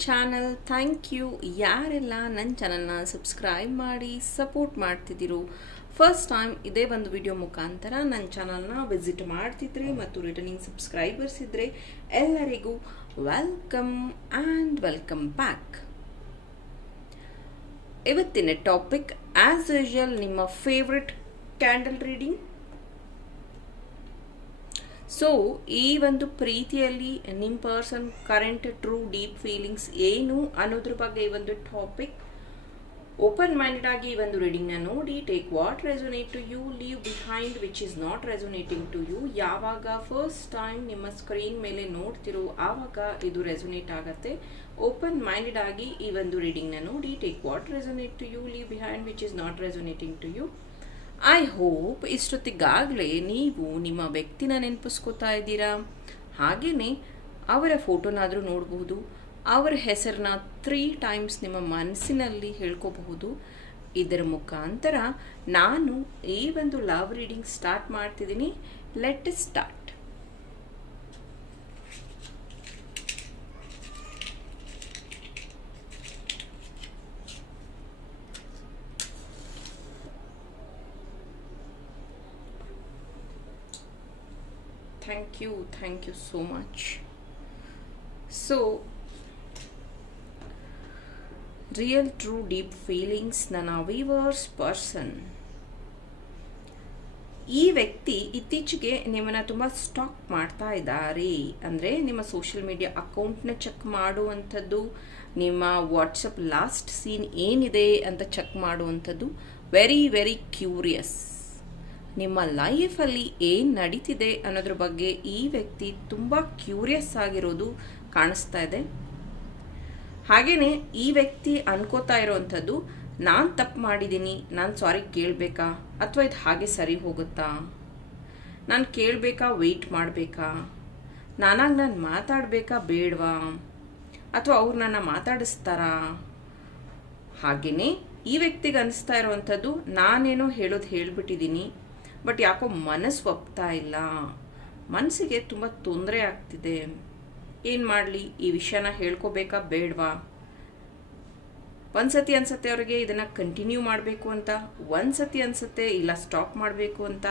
Channel thank you ಯಾರೆಲ್ಲ ನನ್ನ ಚಾನಲ್ನ ಸಬ್ಸ್ಕ್ರೈಬ್ ಮಾಡಿ ಸಪೋರ್ಟ್ ಮಾಡ್ತಿದ್ದೀರು ಫಸ್ಟ್ ಟೈಮ್ ಇದೇ ಒಂದು ವಿಡಿಯೋ ಮುಖಾಂತರ ನನ್ನ ಚಾನಲ್ನ ವಿಸಿಟ್ ಮಾಡ್ತಿದ್ರೆ ಮತ್ತು ರಿಟರ್ನಿಂಗ್ ಸಬ್ಸ್ಕ್ರೈಬರ್ಸ್ ಇದ್ದರೆ ಎಲ್ಲರಿಗೂ ವೆಲ್ಕಮ್ ಆ್ಯಂಡ್ ವೆಲ್ಕಮ್ ಬ್ಯಾಕ್ ಇವತ್ತಿನ ಟಾಪಿಕ್ ಆ್ಯಸ್ ಯೂಶುವಲ್ ನಿಮ್ಮ ಫೇವ್ರೆಟ್ ಕ್ಯಾಂಡಲ್ ರೀಡಿಂಗ್ ಸೊ ಈ ಒಂದು ಪ್ರೀತಿಯಲ್ಲಿ ನಿಮ್ಮ person current true deep feelings ಏನು ಅನ್ನೋದ್ರ ಬಗ್ಗೆ ಈ ಒಂದು ಟಾಪಿಕ್ ಓಪನ್ ಮೈಂಡೆಡ್ ಆಗಿ ಈ ಒಂದು ರೀಡಿಂಗ್ನ ನೋಡಿ take what resonate to you leave behind which is not resonating to you ಯಾವಾಗ ಫಸ್ಟ್ ಟೈಮ್ ನಿಮ್ಮ ಸ್ಕ್ರೀನ್ ಮೇಲೆ ನೋಡ್ತಿರೋ ಆವಾಗ ಇದು ರೆಸೊನೇಟ್ ಆಗುತ್ತೆ. ಓಪನ್ ಮೈಂಡೆಡ್ ಆಗಿ ಈ ಒಂದು ರೀಡಿಂಗ್ನ ನೋಡಿ take what resonate to you leave behind which is not resonating to you I hope ಇಷ್ಟೊತ್ತಿಗಾಗಲೇ ನೀವು ನಿಮ್ಮ ವ್ಯಕ್ತಿನ ನೆನಪಿಸ್ಕೋತಾ ಇದ್ದೀರಾ? ಹಾಗೆಯೇ ಅವರ ಫೋಟೋನಾದರೂ ನೋಡಬಹುದು, ಅವರ ಹೆಸರನ್ನ ತ್ರೀ ಟೈಮ್ಸ್ ನಿಮ್ಮ ಮನಸ್ಸಿನಲ್ಲಿ ಹೇಳ್ಕೋಬಹುದು. ಇದರ ಮುಖಾಂತರ ನಾನು ಈ ಒಂದು ಲವ್ ರೀಡಿಂಗ್ ಸ್ಟಾರ್ಟ್ ಮಾಡ್ತಿದ್ದೀನಿ. Let start thank you thank you so much. So, real, true, deep feelings ನನ್ನ ವಿವರ್ಸ್ ಪರ್ಸನ್ ಈ ವ್ಯಕ್ತಿ ಇತ್ತೀಚೆಗೆ ನಿಮ್ಮನ್ನ ತುಂಬ ಸ್ಟಾಕ್ ಮಾಡ್ತಾ ಇದ್ದಾರೆ. ಅಂದರೆ ನಿಮ್ಮ ಸೋಷಿಯಲ್ ಮೀಡಿಯಾ ಅಕೌಂಟ್ನ ಚೆಕ್ ಮಾಡುವಂಥದ್ದು, ನಿಮ್ಮ ವಾಟ್ಸಪ್ ಲಾಸ್ಟ್ ಸೀನ್ ಏನಿದೆ ಅಂತ ಚೆಕ್ ಮಾಡುವಂಥದ್ದು. ವೆರಿ ವೆರಿ ಕ್ಯೂರಿಯಸ್ ನಿಮ್ಮ ಲೈಫಲ್ಲಿ ಏನು ನಡೀತಿದೆ ಅನ್ನೋದ್ರ ಬಗ್ಗೆ ಈ ವ್ಯಕ್ತಿ ತುಂಬ ಕ್ಯೂರಿಯಸ್ ಆಗಿರೋದು ಕಾಣಿಸ್ತಾ ಇದೆ. ಹಾಗೆಯೇ ಈ ವ್ಯಕ್ತಿ ಅನ್ಕೋತಾ ಇರೋವಂಥದ್ದು, ನಾನು ತಪ್ಪು ಮಾಡಿದ್ದೀನಿ ನಾನು ಸಾರಿ ಕೇಳಬೇಕಾ? ಅಥವಾ ಇದು ಹಾಗೆ ಸರಿ ಹೋಗುತ್ತಾ? ನಾನು ಕೇಳಬೇಕಾ ವೆಯ್ಟ್ ಮಾಡಬೇಕಾ? ನಾನಾಗಿ ನಾನು ಮಾತಾಡಬೇಕಾ ಬೇಡವಾ? ಅಥವಾ ಅವ್ರು ನನ್ನ ಮಾತಾಡಿಸ್ತಾರಾ? ಹಾಗೆಯೇ ಈ ವ್ಯಕ್ತಿಗೆ ಅನಿಸ್ತಾ ಇರುವಂಥದ್ದು, ನಾನೇನೋ ಹೇಳೋದು ಹೇಳಿಬಿಟ್ಟಿದ್ದೀನಿ ಬಟ್ ಯಾಕೋ ಮನಸ್ಸು ಒಪ್ತಾ ಇಲ್ಲ. ಮನಸ್ಸಿಗೆ ತುಂಬ ತೊಂದರೆ ಆಗ್ತಿದೆ. ಏನು ಮಾಡಲಿ? ಈ ವಿಷಯನ ಹೇಳ್ಕೋಬೇಕಾ ಬೇಡವಾ? ಒಂದ್ಸತಿ ಅನ್ಸುತ್ತೆ ಅವ್ರಿಗೆ ಇದನ್ನು ಕಂಟಿನ್ಯೂ ಮಾಡಬೇಕು ಅಂತ. ಒಂದ್ಸತಿ ಅನ್ಸುತ್ತೆ, ಇಲ್ಲ ಸ್ಟಾಪ್ ಮಾಡಬೇಕು ಅಂತ.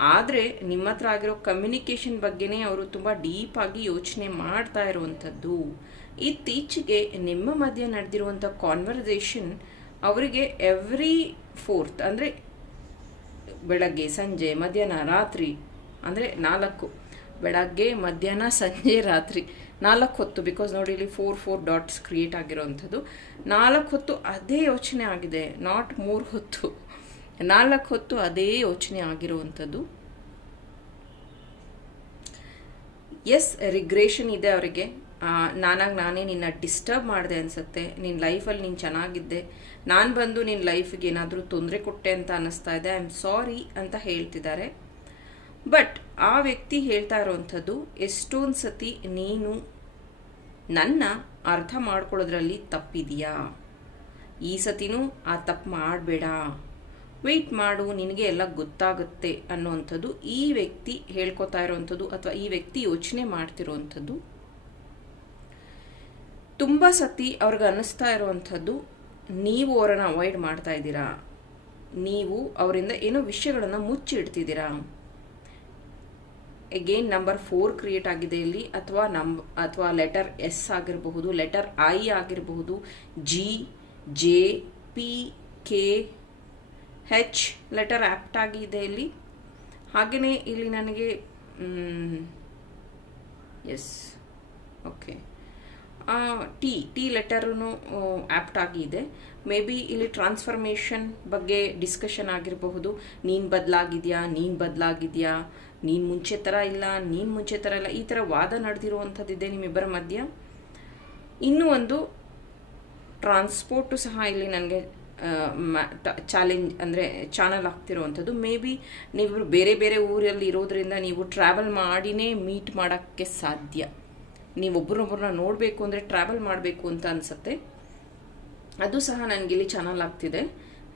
ಆದರೆ ನಿಮ್ಮ ಹತ್ರ ಆಗಿರೋ ಕಮ್ಯುನಿಕೇಷನ್ ಬಗ್ಗೆನೇ ಅವರು ತುಂಬ ಡೀಪಾಗಿ ಯೋಚನೆ ಮಾಡ್ತಾ ಇರುವಂಥದ್ದು. ಇತ್ತೀಚೆಗೆ ನಿಮ್ಮ ಮಧ್ಯೆ ನಡೆದಿರುವಂಥ ಕಾನ್ವರ್ಸೇಷನ್ ಅವರಿಗೆ ಎವ್ರಿ ಫೋರ್ತ್ ಅಂದರೆ ಬೆಳಗ್ಗೆ, ಸಂಜೆ, ಮಧ್ಯಾಹ್ನ, ರಾತ್ರಿ, ಅಂದರೆ ನಾಲ್ಕು. ಬೆಳಗ್ಗೆ, ಮಧ್ಯಾಹ್ನ, ಸಂಜೆ, ರಾತ್ರಿ. ನಾಲ್ಕು ಹೊತ್ತು ಬಿಕಾಸ್ ನೋಡಿ ಇಲ್ಲಿ ಫೋರ್ ಫೋರ್ ಡಾಟ್ಸ್ ಕ್ರಿಯೇಟ್ ಆಗಿರೋವಂಥದ್ದು ನಾಲ್ಕು ಹೊತ್ತು ಅದೇ ಯೋಚನೆ ಆಗಿದೆ ನಾಟ್ ಮೂರು ಹೊತ್ತು. ನಾಲ್ಕು ಹೊತ್ತು ಅದೇ ಯೋಚನೆ ಆಗಿರುವಂಥದ್ದು ಎಸ್ ರಿಗ್ರೇಷನ್ ಇದೆ ಅವರಿಗೆ. ನಾನಾಗಿ ನಾನೇ ನಿನ್ನ ಡಿಸ್ಟರ್ಬ್ ಮಾಡಿದೆ ಅನಿಸುತ್ತೆ. ನಿನ್ನ ಲೈಫಲ್ಲಿ ನೀನು ಚೆನ್ನಾಗಿದ್ದೆ. ನಾನು ಬಂದು ನಿನ್ನ ಲೈಫ್ಗೆ ಏನಾದರೂ ತೊಂದರೆ ಕೊಟ್ಟೆ ಅಂತ ಅನ್ನಿಸ್ತಾ ಇದೆ ಐ ಆಮ್ ಸಾರಿ ಅಂತ ಹೇಳ್ತಿದ್ದಾರೆ. ಬಟ್ ಆ ವ್ಯಕ್ತಿ ಹೇಳ್ತಾ ಇರೋವಂಥದ್ದು ಎಷ್ಟೊಂದು ಸತಿ ನೀನು ನನ್ನ ಅರ್ಥ ಮಾಡ್ಕೊಳ್ಳೋದ್ರಲ್ಲಿ ತಪ್ಪಿದೆಯಾ? ಈ ಸತಿನೂ ಆ ತಪ್ಪು ಮಾಡಬೇಡ. ವೆಯ್ಟ್ ಮಾಡು, ನಿನಗೆ ಎಲ್ಲ ಗೊತ್ತಾಗುತ್ತೆ ಅನ್ನೋವಂಥದ್ದು ಈ ವ್ಯಕ್ತಿ ಹೇಳ್ಕೊತಾ ಇರೋವಂಥದ್ದು ಅಥವಾ ಈ ವ್ಯಕ್ತಿ ಯೋಚನೆ ಮಾಡ್ತಿರೋವಂಥದ್ದು ತುಂಬ ಸತಿ ಅವ್ರಿಗೆ ಅನ್ನಿಸ್ತಾ ಇರುವಂಥದ್ದು ನೀವು ಅವರನ್ನು ಅವಾಯ್ಡ್ ಮಾಡ್ತಾ ಇದ್ದೀರಾ? ನೀವು ಅವರಿಂದ ಏನೋ ವಿಷಯಗಳನ್ನು ಮುಚ್ಚಿ ಇಡ್ತಿದ್ದೀರಾ? ಎಗೇನ್ ನಂಬರ್ ಫೋರ್ ಕ್ರಿಯೇಟ್ ಆಗಿದೆ ಇಲ್ಲಿ. ಅಥವಾ ನಂಬ್ ಅಥವಾ ಲೆಟರ್ ಎಸ್ ಆಗಿರಬಹುದು ಲೆಟರ್ ಐ ಆಗಿರಬಹುದು G J P K H letter apt ಆಗಿದೆ ಇಲ್ಲಿ. ಹಾಗೆಯೇ ಇಲ್ಲಿ ನನಗೆ ಎಸ್ ಓಕೆ ಟಿ ಟಿ ಲೆಟರೂ ಆ್ಯಪ್ಟ್ ಆಗಿದೆ. ಮೇ ಬಿ ಇಲ್ಲಿ ಟ್ರಾನ್ಸ್ಫರ್ಮೇಷನ್ ಬಗ್ಗೆ ಡಿಸ್ಕಷನ್ ಆಗಿರಬಹುದು. ನೀನು ಬದಲಾಗಿದೆಯಾ ನೀನು ಬದಲಾಗಿದೆಯಾ, ನೀನು ಮುಂಚೆ ಥರ ಇಲ್ಲ, ನೀನು ಮುಂಚೆ ಥರ ಇಲ್ಲ, ಈ ಥರ ವಾದ ನಡೆದಿರುವಂಥದ್ದಿದೆ ನಿಮ್ಮಿಬ್ಬರ ಮಧ್ಯ. ಇನ್ನೂ ಒಂದು ಟ್ರಾನ್ಸ್ಪೋರ್ಟು ಸಹ ಇಲ್ಲಿ ನನಗೆ ಚಾಲೆಂಜ್ ಅಂದರೆ ಚಾನಲ್ ಆಗ್ತಿರುವಂಥದ್ದು. ಮೇ ಬಿ ನೀವು ಬೇರೆ ಬೇರೆ ಊರಲ್ಲಿ ಇರೋದ್ರಿಂದ ನೀವು ಟ್ರಾವೆಲ್ ಮಾಡಿನೇ ಮೀಟ್ ಮಾಡೋಕ್ಕೆ ಸಾಧ್ಯ. ನೀವು ಒಬ್ಬರೊಬ್ಬರನ್ನ ನೋಡಬೇಕು ಅಂದರೆ ಟ್ರಾವೆಲ್ ಮಾಡಬೇಕು ಅಂತ ಅನಿಸುತ್ತೆ. ಅದು ಸಹ ನನಗೆ ಇಲ್ಲಿ ಚಾನಲ್ ಆಗ್ತಿದೆ.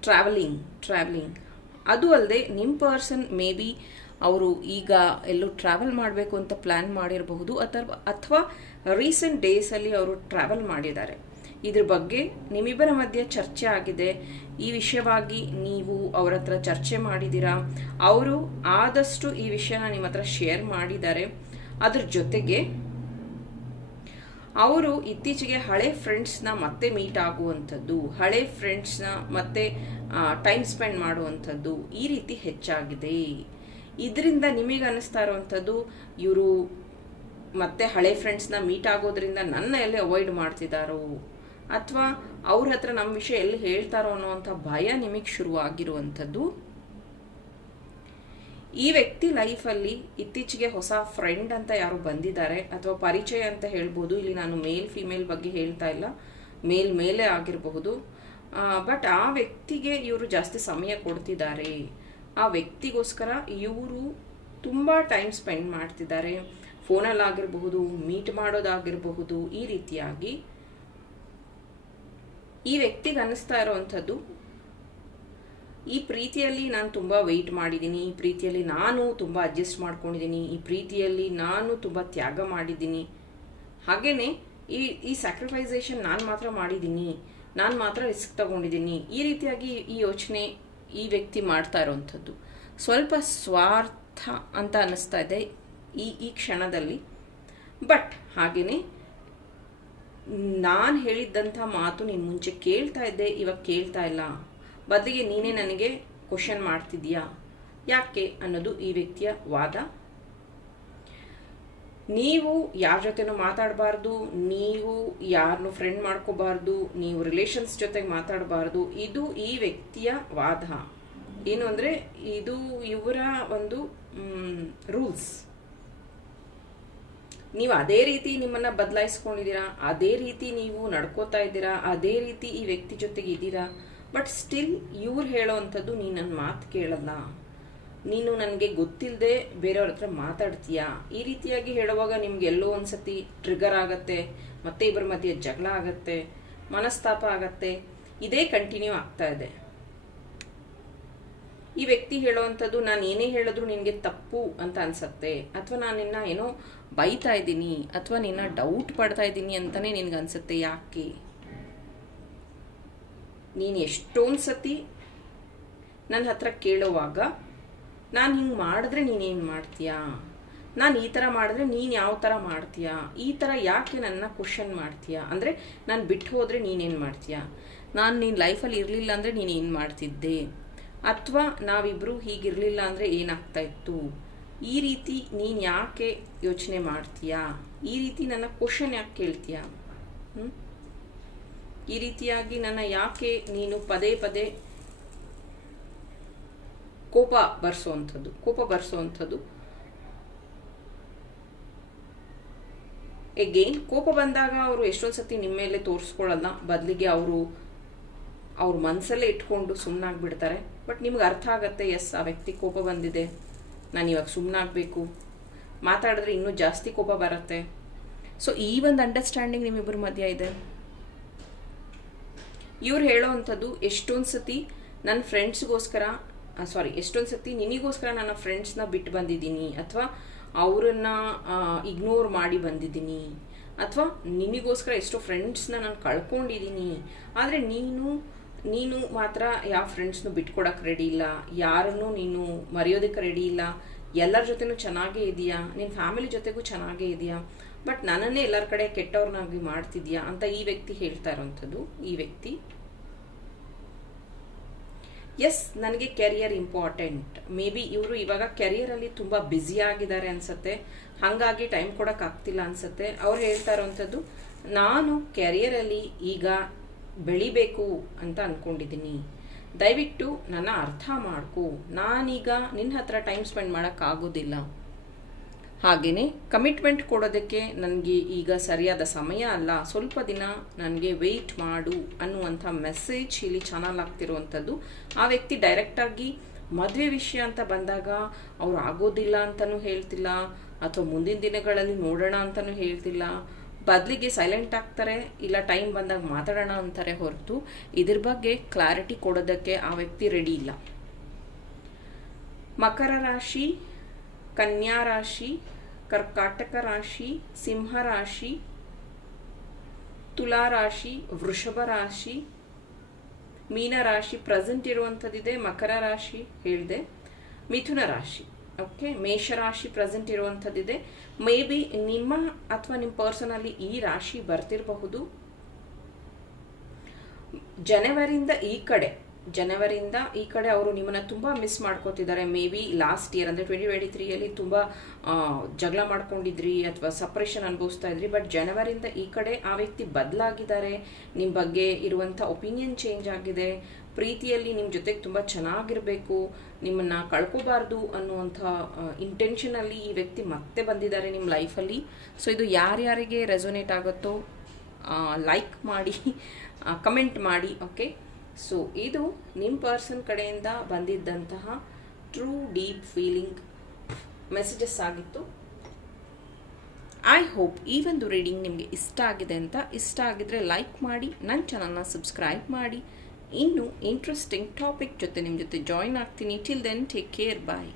ಟ್ರಾವೆಲಿಂಗ್ ಟ್ರಾವೆಲಿಂಗ್ ಅದು ಅಲ್ಲದೆ ನಿಮ್ಮ ಪರ್ಸನ್ ಮೇ ಬಿ ಅವರು ಈಗ ಎಲ್ಲೂ ಟ್ರಾವೆಲ್ ಮಾಡಬೇಕು ಅಂತ ಪ್ಲ್ಯಾನ್ ಮಾಡಿರಬಹುದು ಅಥವಾ ಅಥವಾ ರೀಸೆಂಟ್ ಡೇಸಲ್ಲಿ ಅವರು ಟ್ರಾವೆಲ್ ಮಾಡಿದ್ದಾರೆ. ಇದ್ರ ಬಗ್ಗೆ ನಿಮ್ಮಿಬ್ಬರ ಮಧ್ಯೆ ಚರ್ಚೆ ಆಗಿದೆ. ಈ ವಿಷಯವಾಗಿ ನೀವು ಅವರ ಹತ್ರ ಚರ್ಚೆ ಮಾಡಿದ್ದೀರಾ? ಅವರು ಆದಷ್ಟು ಈ ವಿಷಯನ ನಿಮ್ಮ ಹತ್ರ ಶೇರ್ ಮಾಡಿದ್ದಾರೆ. ಅದ್ರ ಜೊತೆಗೆ ಅವರು ಇತ್ತೀಚೆಗೆ ಹಳೆ ಫ್ರೆಂಡ್ಸ್ನ ಮತ್ತೆ ಮೀಟ್ ಆಗುವಂಥದ್ದು, ಹಳೆ ಫ್ರೆಂಡ್ಸ್ನ ಮತ್ತೆ ಟೈಮ್ ಸ್ಪೆಂಡ್ ಮಾಡುವಂಥದ್ದು ಈ ರೀತಿ ಹೆಚ್ಚಾಗಿದೆ. ಇದರಿಂದ ನಿಮಗೆ ಅನ್ನಿಸ್ತಾ ಇರುವಂಥದ್ದು, ಇವರು ಮತ್ತೆ ಹಳೆ ಫ್ರೆಂಡ್ಸ್ನ ಮೀಟ್ ಆಗೋದ್ರಿಂದ ನನ್ನ ಎಲ್ಲಿ ಅವಾಯ್ಡ್ ಮಾಡ್ತಿದ್ದಾರೋ ಅಥವಾ ಅವ್ರ ಹತ್ರ ನಮ್ಮ ವಿಷಯ ಎಲ್ಲಿ ಹೇಳ್ತಾರೋ ಅನ್ನೋವಂಥ ಭಯ ನಿಮಗೆ ಶುರುವಾಗಿರುವಂಥದ್ದು. ಈ ವ್ಯಕ್ತಿ ಲೈಫಲ್ಲಿ ಇತ್ತೀಚೆಗೆ ಹೊಸ ಫ್ರೆಂಡ್ ಅಂತ ಯಾರು ಬಂದಿದ್ದಾರೆ ಅಥವಾ ಪರಿಚಯ ಅಂತ ಹೇಳ್ಬೋದು. ಇಲ್ಲಿ ನಾನು ಮೇಲ್ ಫಿಮೇಲ್ ಬಗ್ಗೆ ಹೇಳ್ತಾ ಇಲ್ಲ. ಮೇಲ್ ಮೇಲೆ ಆಗಿರಬಹುದು. ಬಟ್ ಆ ವ್ಯಕ್ತಿಗೆ ಇವರು ಜಾಸ್ತಿ ಸಮಯ ಕೊಡ್ತಿದ್ದಾರೆ. ಆ ವ್ಯಕ್ತಿಗೋಸ್ಕರ ಇವರು ತುಂಬ ಟೈಮ್ ಸ್ಪೆಂಡ್ ಮಾಡ್ತಿದ್ದಾರೆ. ಫೋನಲ್ಲಿ ಆಗಿರಬಹುದು ಮೀಟ್ ಮಾಡೋದಾಗಿರಬಹುದು. ಈ ರೀತಿಯಾಗಿ ಈ ವ್ಯಕ್ತಿಗೆ ಅನ್ನಿಸ್ತಾ ಇರೋವಂಥದ್ದು ಈ ಪ್ರೀತಿಯಲ್ಲಿ ನಾನು ತುಂಬ ವೆಯ್ಟ್ ಮಾಡಿದ್ದೀನಿ, ಈ ಪ್ರೀತಿಯಲ್ಲಿ ನಾನು ತುಂಬ ಅಡ್ಜಸ್ಟ್ ಮಾಡ್ಕೊಂಡಿದ್ದೀನಿ, ಈ ಪ್ರೀತಿಯಲ್ಲಿ ನಾನು ತುಂಬ ತ್ಯಾಗ ಮಾಡಿದ್ದೀನಿ. ಹಾಗೆಯೇ ಈ ಈ ಸ್ಯಾಕ್ರಿಫೈಸೇಷನ್ ನಾನು ಮಾತ್ರ ಮಾಡಿದ್ದೀನಿ, ನಾನು ಮಾತ್ರ ರಿಸ್ಕ್ ತಗೊಂಡಿದ್ದೀನಿ. ಈ ರೀತಿಯಾಗಿ ಈ ಯೋಚನೆ ಈ ವ್ಯಕ್ತಿ ಮಾಡ್ತಾ ಇರೋವಂಥದ್ದು. ಸ್ವಲ್ಪ ಸ್ವಾರ್ಥ ಅಂತ ಅನ್ನಿಸ್ತಾ ಇದೆ ಈ ಈ ಕ್ಷಣದಲ್ಲಿ. ಬಟ್ ಹಾಗೆಯೇ ನಾನು ಹೇಳಿದ್ದಂಥ ಮಾತು ನೀನು ಮುಂಚೆ ಕೇಳ್ತಾ ಇದ್ದೆ, ಇವಾಗ ಕೇಳ್ತಾ ಇಲ್ಲ. ಬದಲಿಗೆ ನೀನೇ ನನಗೆ ಕ್ವಶನ್ ಮಾಡ್ತಿದ್ಯಾ ಯಾಕೆ ಅನ್ನೋದು ಈ ವ್ಯಕ್ತಿಯ ವಾದ. ನೀವು ಯಾರ ಜೊತೆನೂ ಮಾತಾಡಬಾರ್ದು, ನೀವು ಯಾರನ್ನು ಫ್ರೆಂಡ್ ಮಾಡ್ಕೋಬಾರ್ದು, ನೀವು ರಿಲೇಷನ್ಸ್ ಜೊತೆಗೆ ಮಾತಾಡಬಾರ್ದು, ಇದು ಈ ವ್ಯಕ್ತಿಯ ವಾದ. ಏನು ಅಂದರೆ ಇದು ಇವರ ಒಂದು ರೂಲ್ಸ್ ನೀವು ಅದೇ ರೀತಿ ನಿಮ್ಮನ್ನ ಬದಲಾಯಿಸ್ಕೊಂಡಿದ್ದೀರಾ, ಅದೇ ರೀತಿ ನೀವು ನಡ್ಕೋತಾ ಇದ್ದೀರಾ, ಅದೇ ರೀತಿ ಈ ವ್ಯಕ್ತಿ ಜೊತೆಗೆ ಇದ್ದೀರಾ ಬಟ್ ಸ್ಟಿಲ್ ಇವ್ರು ಹೇಳೋ ಅಂಥದ್ದು ನೀನು ನನ್ನ ಮಾತು ಕೇಳಲ್ಲ. ನೀನು ನನಗೆ ಗೊತ್ತಿಲ್ಲದೆ ಬೇರೆಯವ್ರ ಹತ್ರ ಮಾತಾಡ್ತೀಯಾ? ಈ ರೀತಿಯಾಗಿ ಹೇಳುವಾಗ ನಿಮ್ಗೆ ಎಲ್ಲೋ ಒಂದ್ಸತಿ ಟ್ರಿಗರ್ ಆಗತ್ತೆ, ಮತ್ತೆ ಇಬ್ಬರ ಮಧ್ಯೆ ಜಗಳ ಆಗತ್ತೆ, ಮನಸ್ತಾಪ ಆಗತ್ತೆ. ಇದೇ ಕಂಟಿನ್ಯೂ ಆಗ್ತಾ ಇದೆ. ಈ ವ್ಯಕ್ತಿ ಹೇಳೋವಂಥದ್ದು ನಾನು ಏನೇ ಹೇಳಿದ್ರು ನಿನಗೆ ತಪ್ಪು ಅಂತ ಅನ್ಸತ್ತೆ. ಅಥವಾ ನಾನು ನಿನ್ನ ಏನೋ ಬೈತಾ ಇದ್ದೀನಿ, ಅಥವಾ ನಿನ್ನ ಡೌಟ್ ಪಡ್ತಾ ಇದ್ದೀನಿ ಅಂತಲೇ ನಿನ್ಗೆ ಅನ್ಸುತ್ತೆ. ಯಾಕೆ? ನೀನು ಎಷ್ಟೊಂದು ಸತಿ ನನ್ನ ಹತ್ರ ಕೇಳುವಾಗ, ನಾನು ಹಿಂಗೆ ಮಾಡಿದ್ರೆ ನೀನೇನು ಮಾಡ್ತೀಯಾ? ನಾನು ಈ ಥರ ಮಾಡಿದ್ರೆ ನೀನು ಯಾವ ಥರ ಮಾಡ್ತೀಯಾ? ಈ ಥರ ಯಾಕೆ ನನ್ನ ಕ್ವಶನ್ ಮಾಡ್ತೀಯಾ? ಅಂದರೆ ನಾನು ಬಿಟ್ಟು ಹೋದರೆ ನೀನೇನು ಮಾಡ್ತೀಯಾ? ನಾನು ನೀನು ಲೈಫಲ್ಲಿ ಇರಲಿಲ್ಲ ಅಂದರೆ ನೀನು ಏನು ಮಾಡ್ತಿದ್ದೆ? ಅಥವಾ ನಾವಿಬ್ಬರು ಹೀಗಿರಲಿಲ್ಲ ಅಂದರೆ ಏನಾಗ್ತಾ ಇತ್ತು? ಈ ರೀತಿ ನೀನು ಯಾಕೆ ಯೋಚನೆ ಮಾಡ್ತೀಯಾ? ಈ ರೀತಿ ನನ್ನ ಕ್ವಶನ್ ಯಾಕೆ ಕೇಳ್ತೀಯಾ? ಹ್ಞೂ ಈ ರೀತಿಯಾಗಿ ನನ್ನ ಯಾಕೆ ನೀನು ಪದೇ ಪದೇ ಕೋಪ ಬರ್ಸೋವಂಥದ್ದು ಕೋಪ ಬರ್ಸೋವಂಥದ್ದು ಎಗೇನ್ ಕೋಪ ಬಂದಾಗ ಅವರು ಎಷ್ಟೊಂದು ಸತಿ ನಿಮ್ಮ ಮೇಲೆ ತೋರಿಸ್ಕೊಳ್ಳಲ್ಲ ಬದಲಿಗೆ ಅವರು ಅವ್ರ ಮನಸ್ಸಲ್ಲೇ ಇಟ್ಕೊಂಡು ಸುಮ್ಮನಾಗ್ಬಿಡ್ತಾರೆ ಬಟ್ ನಿಮ್ಗೆ ಅರ್ಥ ಆಗತ್ತೆ ಎಸ್ ಆ ವ್ಯಕ್ತಿ ಕೋಪ ಬಂದಿದೆ, ನಾನು ಇವಾಗ ಸುಮ್ಮನಾಗಬೇಕು ಮಾತಾಡಿದ್ರೆ ಇನ್ನೂ ಜಾಸ್ತಿ ಕೋಪ ಬರುತ್ತೆ. ಸೊ ಈ ಒಂದು ಅಂಡರ್ಸ್ಟ್ಯಾಂಡಿಂಗ್ ನಿಮ್ಮಿಬ್ಬರ ಮಧ್ಯ ಇದೆ. ಇವ್ರು ಹೇಳೋ ಅಂಥದ್ದು ಎಷ್ಟೊಂದು ಸತಿ ನನ್ನ ಫ್ರೆಂಡ್ಸ್ಗೋಸ್ಕರ ಸಾರಿ ಎಷ್ಟೊಂದು ಸತಿ ನಿನಗೋಸ್ಕರ ನನ್ನ ಫ್ರೆಂಡ್ಸ್ನ ಬಿಟ್ಟು ಬಂದಿದ್ದೀನಿ ಅಥವಾ ಅವರನ್ನ ಇಗ್ನೋರ್ ಮಾಡಿ ಬಂದಿದ್ದೀನಿ ಅಥವಾ ನಿನಗೋಸ್ಕರ ಎಷ್ಟೋ ಫ್ರೆಂಡ್ಸ್ನ ನಾನು ಕಳ್ಕೊಂಡಿದ್ದೀನಿ. ಆದರೆ ನೀನು ನೀನು ಮಾತ್ರ ಯಾವ ಫ್ರೆಂಡ್ಸ್ನು ಬಿಟ್ಕೊಡಕ್ಕೆ ರೆಡಿ ಇಲ್ಲ. ಯಾರನ್ನು ನೀನು ಮರೆಯೋದಕ್ಕೆ ರೆಡಿ ಇಲ್ಲ. ಎಲ್ಲರ ಜೊತೆನೂ ಚೆನ್ನಾಗೇ ಇದೆಯಾ? ನಿನ್ನ ಫ್ಯಾಮಿಲಿ ಜೊತೆಗೂ ಚೆನ್ನಾಗೇ ಇದೆಯಾ? ಬಟ್ ನನ್ನನ್ನೇ ಎಲ್ಲರ ಕಡೆ ಕೆಟ್ಟವ್ರನ್ನಾಗಿ ಮಾಡ್ತಿದ್ಯಾ ಅಂತ ಈ ವ್ಯಕ್ತಿ ಹೇಳ್ತಾ ಇರೋವಂಥದ್ದು. ಈ ವ್ಯಕ್ತಿ. ಎಸ್ ನನಗೆ ಕೆರಿಯರ್ ಇಂಪಾರ್ಟೆಂಟ್ ಮೇ ಬಿ ಇವರು ಇವಾಗ ಕೆರಿಯರಲ್ಲಿ ತುಂಬ ಆಗಿದ್ದಾರೆ ಅನ್ಸುತ್ತೆ. ಹಾಗಾಗಿ ಟೈಮ್ ಕೊಡೋಕ್ಕಾಗ್ತಿಲ್ಲ ಅನ್ಸುತ್ತೆ. ಅವ್ರು ಹೇಳ್ತಾ ಇರೋವಂಥದ್ದು, ನಾನು ಕೆರಿಯರಲ್ಲಿ ಈಗ ಬೆಳಿಬೇಕು ಅಂತ ಅಂದ್ಕೊಂಡಿದ್ದೀನಿ ದಯವಿಟ್ಟು ನನ್ನ ಅರ್ಥ ಮಾಡ್ಕೊ. ನಾನೀಗ ನಿನ್ನ ಹತ್ರ ಟೈಮ್ ಸ್ಪೆಂಡ್ ಮಾಡೋಕ್ಕಾಗೋದಿಲ್ಲ ಹಾಗೆಯೇ ಕಮಿಟ್ಮೆಂಟ್ ಕೊಡೋದಕ್ಕೆ ನನಗೆ ಈಗ ಸರಿಯಾದ ಸಮಯ ಅಲ್ಲ. ಸ್ವಲ್ಪ ದಿನ ನನಗೆ ವೆಯ್ಟ್ ಮಾಡು ಅನ್ನುವಂಥ ಮೆಸೇಜ್ ಇಲ್ಲಿ ಚಾನಲ್ ಆಗ್ತಿರುವಂಥದ್ದು ಆ ವ್ಯಕ್ತಿ ಡೈರೆಕ್ಟಾಗಿ ಮದುವೆ ವಿಷಯ ಅಂತ ಬಂದಾಗ ಅವ್ರು ಆಗೋದಿಲ್ಲ ಅಂತಲೂ ಹೇಳ್ತಿಲ್ಲ. ಅಥವಾ ಮುಂದಿನ ದಿನಗಳಲ್ಲಿ ನೋಡೋಣ ಅಂತಲೂ ಹೇಳ್ತಿಲ್ಲ. ಬದಲಿಗೆ ಸೈಲೆಂಟ್ ಆಗ್ತಾರೆ, ಇಲ್ಲ ಟೈಮ್ ಬಂದಾಗ ಮಾತಾಡೋಣ ಅಂತಾರೆ ಹೊರತು ಇದ್ರ ಬಗ್ಗೆ ಕ್ಲಾರಿಟಿ ಕೊಡೋದಕ್ಕೆ ಆ ವ್ಯಕ್ತಿ ರೆಡಿ ಇಲ್ಲ. ಮಕರ ರಾಶಿ, ಕನ್ಯಾ ರಾಶಿ ಕರ್ಕಾಟಕ ರಾಶಿ, ಸಿಂಹ ರಾಶಿ, ತುಲಾ ರಾಶಿ, ವೃಷಭ ರಾಶಿ, ಮೀನ ರಾಶಿ ಪ್ರೆಸೆಂಟ್ ಇರುವಂಥದ್ದಿದೆ, ಮಕರ ರಾಶಿ ಹೇಳಿದೆ, ಮಿಥುನ ರಾಶಿ ಓಕೆ ಮೇಷರಾಶಿ ಪ್ರೆಸೆಂಟ್ ಇರುವಂಥದ್ದಿದೆ. ಮೇ ಬಿ ನಿಮ್ಮ ಅಥವಾ ನಿಮ್ಮ ಪರ್ಸನಲ್ಲಿ ಈ ರಾಶಿ ಬರ್ತಿರಬಹುದು. ಜನವರಿಯಿಂದ ಈ ಕಡೆ ಜನವರಿಯಿಂದ ಈ ಕಡೆ ಅವರು ನಿಮ್ಮನ್ನ ತುಂಬ ಮಿಸ್ ಮಾಡ್ಕೋತಿದ್ದಾರೆ. ಮೇ ಬಿ ಲಾಸ್ಟ್ ಇಯರ್ ಅಂದರೆ ಟ್ವೆಂಟಿ ಟ್ವೆಂಟಿ ತ್ರೀಯಲ್ಲಿ ತುಂಬ ಜಗಳ ಮಾಡ್ಕೊಂಡಿದ್ರಿ ಅಥವಾ ಸಪ್ರೇಷನ್ ಅನುಭವಿಸ್ತಾ ಇದ್ರಿ. ಬಟ್ ಜನವರಿಯಿಂದ ಈ ಕಡೆ ಆ ವ್ಯಕ್ತಿ ಬದಲಾಗಿದ್ದಾರೆ. ನಿಮ್ಮ ಬಗ್ಗೆ ಇರುವಂಥ ಒಪಿನಿಯನ್ ಚೇಂಜ್ ಆಗಿದೆ. ಪ್ರೀತಿಯಲ್ಲಿ ನಿಮ್ಮ ಜೊತೆಗೆ ತುಂಬ ಚೆನ್ನಾಗಿರಬೇಕು. ನಿಮ್ಮನ್ನ ಕಳ್ಕೋಬಾರ್ದು ಅನ್ನುವಂಥ ಇಂಟೆನ್ಷನಲ್ಲಿ ಈ ವ್ಯಕ್ತಿ ಮತ್ತೆ ಬಂದಿದ್ದಾರೆ ನಿಮ್ಮ ಲೈಫಲ್ಲಿ ಸೊ ಇದು ಯಾರ್ಯಾರಿಗೆ ರೆಸೊನೇಟ್ ಆಗುತ್ತೋ ಲೈಕ್ ಮಾಡಿ ಕಮೆಂಟ್ ಮಾಡಿ ಓಕೆ ಸೊ ಇದು ನಿಮ್ಮ ಪರ್ಸನ್ ಕಡೆಯಿಂದ ಬಂದಿದ್ದಂತಹ ಟ್ರೂ ಡೀಪ್ ಫೀಲಿಂಗ್ ಮೆಸೇಜಸ್ ಆಗಿತ್ತು. ಐ ಹೋಪ್ ಈ ಒಂದು ರೀಡಿಂಗ್ ನಿಮಗೆ ಇಷ್ಟ ಆಗಿದೆ ಅಂತ ಇಷ್ಟ ಆಗಿದ್ರೆ ಲೈಕ್ ಮಾಡಿ ನನ್ನ ಚಾನಲ್ನ ಸಬ್ಸ್ಕ್ರೈಬ್ ಮಾಡಿ. ಇನ್ನೂ ಇಂಟ್ರೆಸ್ಟಿಂಗ್ ಟಾಪಿಕ್ ಜೊತೆ ನಿಮ್ಮ ಜೊತೆ ಜಾಯಿನ್ ಆಗ್ತೀನಿ. Till then take care bye